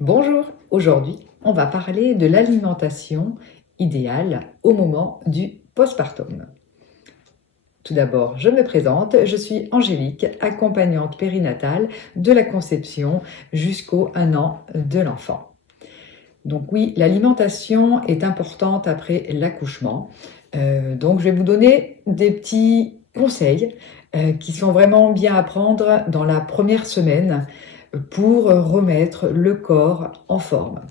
Bonjour, aujourd'hui on va parler de l'alimentation idéale au moment du postpartum. Tout d'abord, je me présente, je suis Angélique, accompagnante périnatale de la conception jusqu'au 1 an de l'enfant. Donc oui, l'alimentation est importante après l'accouchement. Donc je vais vous donner des petits conseils qui sont vraiment bien à prendre dans la première semaine pour remettre le corps en forme.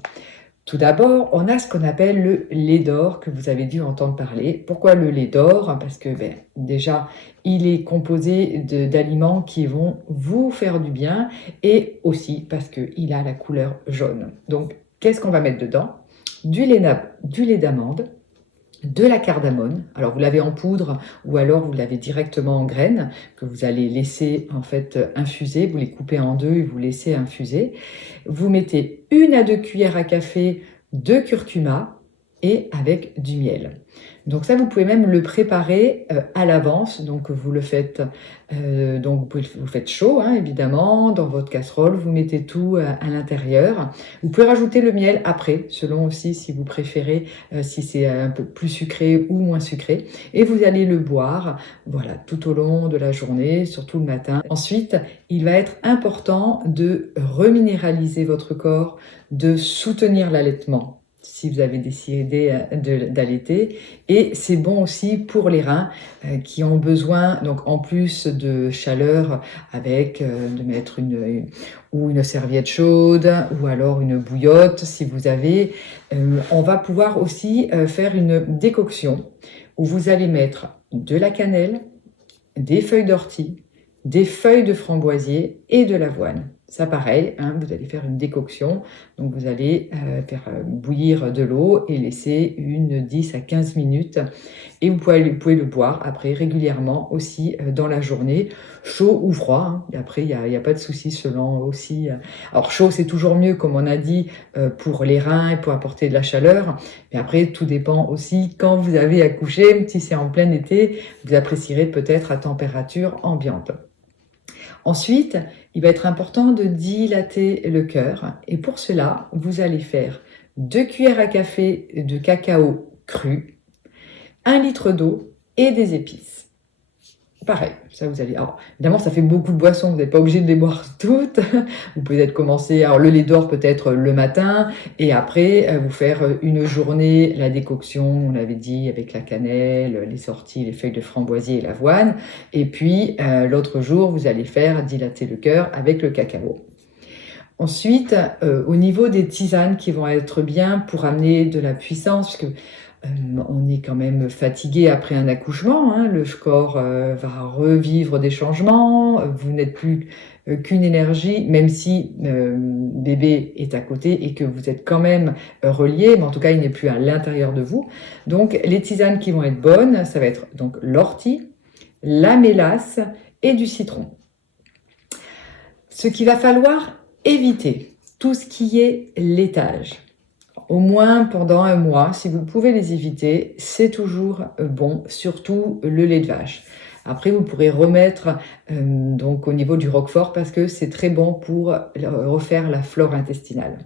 Tout d'abord, on a ce qu'on appelle le lait d'or que vous avez dû entendre parler. Pourquoi le lait d'or? Parce que déjà, il est composé d'aliments qui vont vous faire du bien et aussi parce qu'il a la couleur jaune. Donc, qu'est-ce qu'on va mettre dedans? Du lait d'amande, de la cardamone. Alors vous l'avez en poudre ou alors vous l'avez directement en graines que vous allez laisser en fait infuser. Vous les coupez en deux et vous laissez infuser. Vous mettez 1 à 2 cuillères à café de curcuma et avec du miel. Donc ça, vous pouvez même le préparer à l'avance. Donc vous le faites, vous faites chaud, hein, évidemment, dans votre casserole. Vous mettez tout à l'intérieur. Vous pouvez rajouter le miel après, selon aussi si vous préférez, si c'est un peu plus sucré ou moins sucré. Et vous allez le boire, voilà, tout au long de la journée, surtout le matin. Ensuite, il va être important de reminéraliser votre corps, de soutenir l'allaitement si vous avez décidé d'allaiter. Et c'est bon aussi pour les reins qui ont besoin, donc en plus de chaleur, avec de mettre une serviette chaude ou alors une bouillotte si vous avez. On va pouvoir aussi faire une décoction où vous allez mettre de la cannelle, des feuilles d'ortie, des feuilles de framboisier et de l'avoine. Ça pareil, hein, vous allez faire une décoction, donc vous allez faire bouillir de l'eau et laisser 10 à 15 minutes. Et vous pouvez le boire après régulièrement aussi dans la journée, chaud ou froid. Hein. Et après, il n'y a pas de souci selon aussi. Alors chaud, c'est toujours mieux, comme on a dit, pour les reins et pour apporter de la chaleur. Mais après, tout dépend aussi quand vous avez accouché. Si c'est en plein été, vous apprécierez peut-être à température ambiante. Ensuite, il va être important de dilater le cœur et pour cela, vous allez faire 2 cuillères à café de cacao cru, 1 litre d'eau et des épices. Pareil, ça vous allez... Alors, évidemment, ça fait beaucoup de boissons, vous n'êtes pas obligé de les boire toutes. Vous pouvez peut-être commencer, alors le lait d'or peut-être le matin, et après vous faire une journée, la décoction, on l'avait dit, avec la cannelle, les orties, les feuilles de framboisier et l'avoine. Et puis l'autre jour, vous allez faire dilater le cœur avec le cacao. Ensuite, au niveau des tisanes qui vont être bien pour amener de la puissance, parce que on est quand même fatigué après un accouchement, hein, le corps va revivre des changements, vous n'êtes plus qu'une énergie, même si bébé est à côté et que vous êtes quand même relié, mais en tout cas il n'est plus à l'intérieur de vous. Donc les tisanes qui vont être bonnes, ça va être donc l'ortie, la mélasse et du citron. Ce qu'il va falloir éviter, tout ce qui est laitage. Au moins pendant 1 mois, si vous pouvez les éviter, c'est toujours bon, surtout le lait de vache. Après, vous pourrez remettre donc au niveau du roquefort parce que c'est très bon pour refaire la flore intestinale.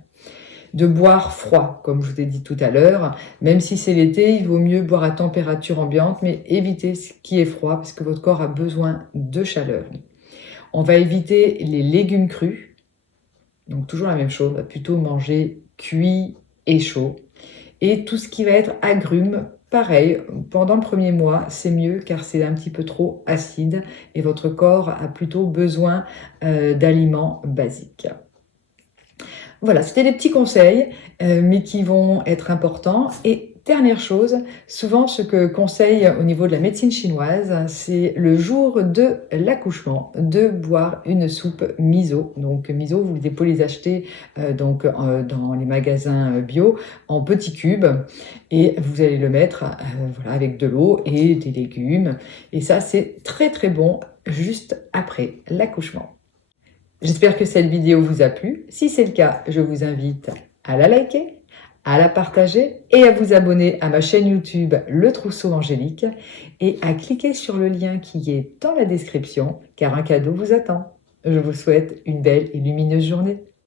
De boire froid, comme je vous ai dit tout à l'heure, même si c'est l'été, il vaut mieux boire à température ambiante, mais évitez ce qui est froid parce que votre corps a besoin de chaleur. On va éviter les légumes crus, donc toujours la même chose, on va plutôt manger cuit et chaud. Et tout ce qui va être agrumes, pareil, pendant le premier mois, c'est mieux car c'est un petit peu trop acide et votre corps a plutôt besoin d'aliments basiques. Voilà, c'était des petits conseils, mais qui vont être importants. Et dernière chose, souvent ce que conseille au niveau de la médecine chinoise, c'est le jour de l'accouchement de boire une soupe miso. Donc miso, vous pouvez les acheter dans les magasins bio en petits cubes et vous allez le mettre voilà, avec de l'eau et des légumes. Et ça, c'est très très bon juste après l'accouchement. J'espère que cette vidéo vous a plu. Si c'est le cas, je vous invite à la liker, à la partager et à vous abonner à ma chaîne YouTube Le Trousseau Angélique et à cliquer sur le lien qui est dans la description car un cadeau vous attend. Je vous souhaite une belle et lumineuse journée.